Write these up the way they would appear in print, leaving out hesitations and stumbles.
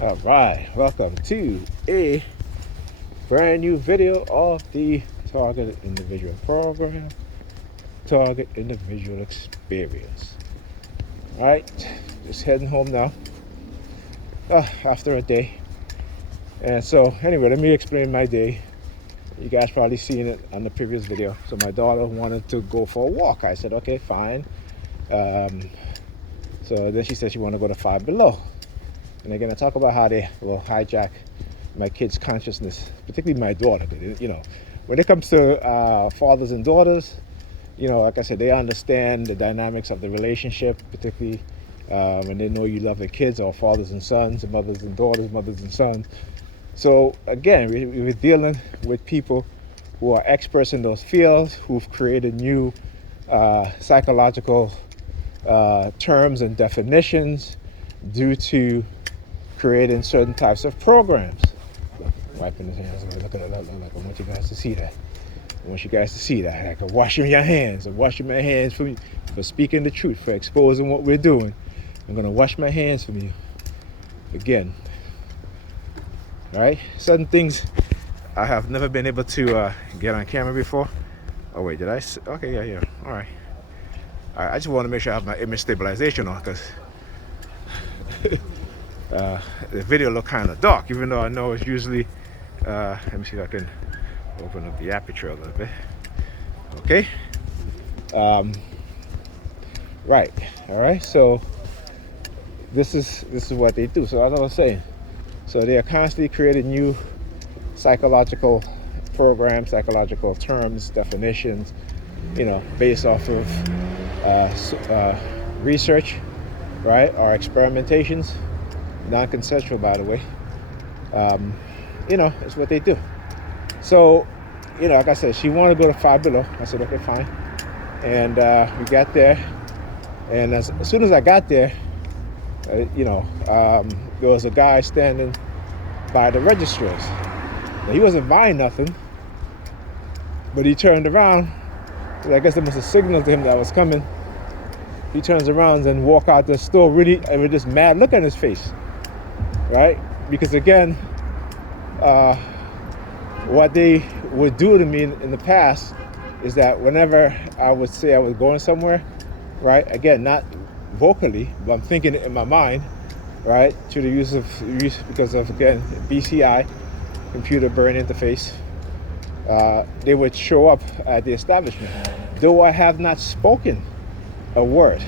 All right, welcome to a brand new video of the Target Individual Program, Target Individual Experience. All right, just heading home now after a day. And so, anyway, let me explain my day. You guys probably seen it on the previous video. So my daughter wanted to go for a walk. I said, okay, fine. So then she said she wanted to go to Five Below. And they're going to talk about how they will hijack my kids' consciousness, particularly my daughter. When it comes to fathers and daughters, like I said, they understand the dynamics of the relationship, particularly when they know you love their kids, or fathers and sons, mothers and daughters, mothers and sons. So again, we're dealing with people who are experts in those fields, who've created new psychological terms and definitions due to creating certain types of programs. Wiping his hands. Look at it. Like, I want you guys to see that. I want you guys to see that. Like, washing your hands. I'm washing my hands for speaking the truth, for exposing what we're doing. I'm going to wash my hands from you. Again. All right? Certain things I have never been able to get on camera before. Oh, wait, did I? Okay, yeah. All right. I just want to make sure I have my image stabilization on, because the video look kind of dark, even though I know it's usually let me see if I can open up the aperture a little bit. Okay. Right. All right. So this is what they do. So as I was saying, so they are constantly creating new psychological programs, psychological terms, definitions, based off of research, right, or experimentations, non-consensual, by the way. It's what they do. So, like I said, she wanted to go to Five Below. I said, okay, fine. And we got there. And as soon as I got there, there was a guy standing by the registers. Now, he wasn't buying nothing, but he turned around. I guess it must have signaled to him that I was coming. He turns around and walk out the store really with this mad look on his face, right? Because again, what they would do to me in the past is that whenever I would say I was going somewhere, right? Again, not vocally, but I'm thinking it in my mind, right? Through the use because of, again, BCI, computer brain interface, they would show up at the establishment. Though I have not spoken a word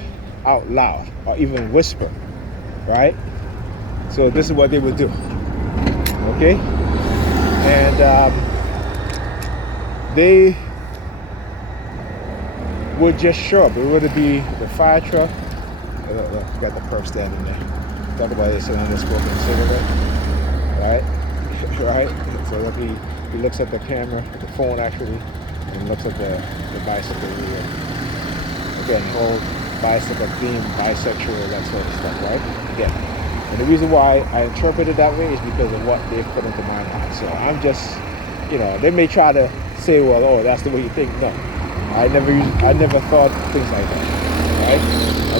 out loud or even whisper, right? So this is what they would do, okay? And they would just show up. It would be the fire truck. You got the perp standing there. Talk about this on this smoking cigarette, right? Right? So look, he looks at the camera, the phone actually, and looks at the bicycle. Again, whole bicycle theme, bisexual, that sort of stuff, right? Again. And the reason why I interpret it that way is because of what they've put into my mind. So I'm just, they may try to say, well, oh, that's the way you think. No, I never thought things like that, right?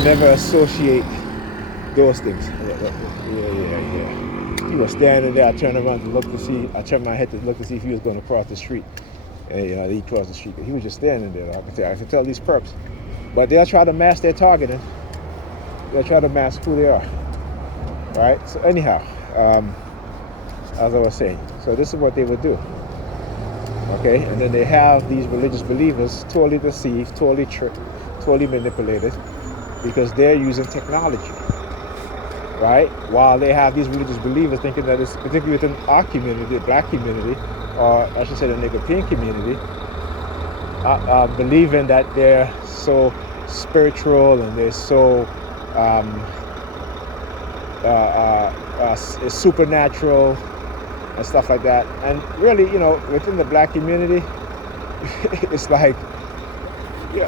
I never associate those things. Yeah. He was standing there. I turned around to look to see. I turned my head to look to see if he was going to cross the street. And he crossed the street. He was just standing there. I can tell these perps, but they'll try to mask their targeting. They'll try to mask who they are. Right. So anyhow, as I was saying, so this is what they would do. Okay, and then they have these religious believers totally deceived, totally tricked, totally manipulated, because they're using technology. Right? While they have these religious believers thinking that it's particularly within our community, the black community, or I should say the Nigerian community, believing that they're so spiritual and they're so it's supernatural and stuff like that. And really, within the black community, it's like,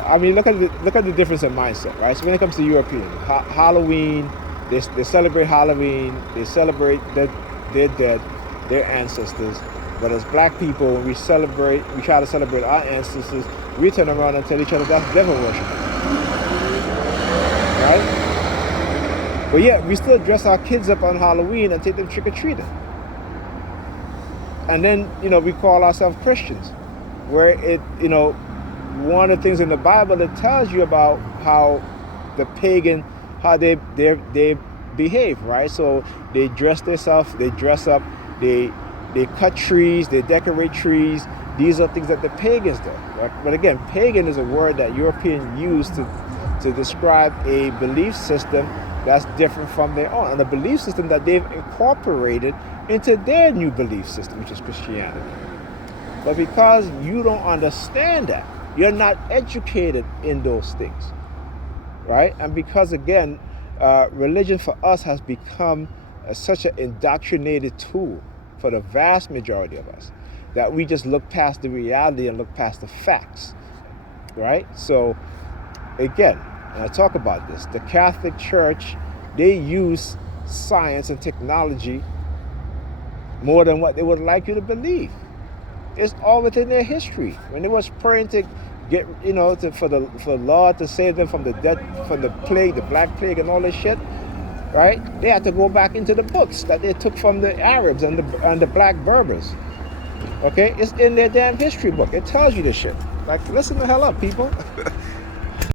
I mean, look at the difference in mindset, right? So when it comes to European, Halloween, they celebrate Halloween, they celebrate their dead, their ancestors. But as black people, when we try to celebrate our ancestors, we turn around and tell each other that's devil worship, right? But yeah, we still dress our kids up on Halloween and take them trick-or-treating. And then, we call ourselves Christians, where one of the things in the Bible that tells you about how the pagan, how they behave, right? So they dress themselves, they dress up, they cut trees, they decorate trees. These are things that the pagans do. Right? But again, pagan is a word that Europeans use to describe a belief system that's different from their own, and a belief system that they've incorporated into their new belief system, which is Christianity. But because you don't understand that, you're not educated in those things, right? And because, again, religion for us has become such an indoctrinated tool for the vast majority of us that we just look past the reality and look past the facts, right? So, again, and I talk about this, the Catholic Church, they use science and technology more than what they would like you to believe. It's all within their history. When they was praying to get, for Lord to save them from the death, from the plague, the Black Plague and all this shit, right? They had to go back into the books that they took from the Arabs and the Black Berbers. Okay? It's in their damn history book. It tells you this shit. Like, listen the hell up, people.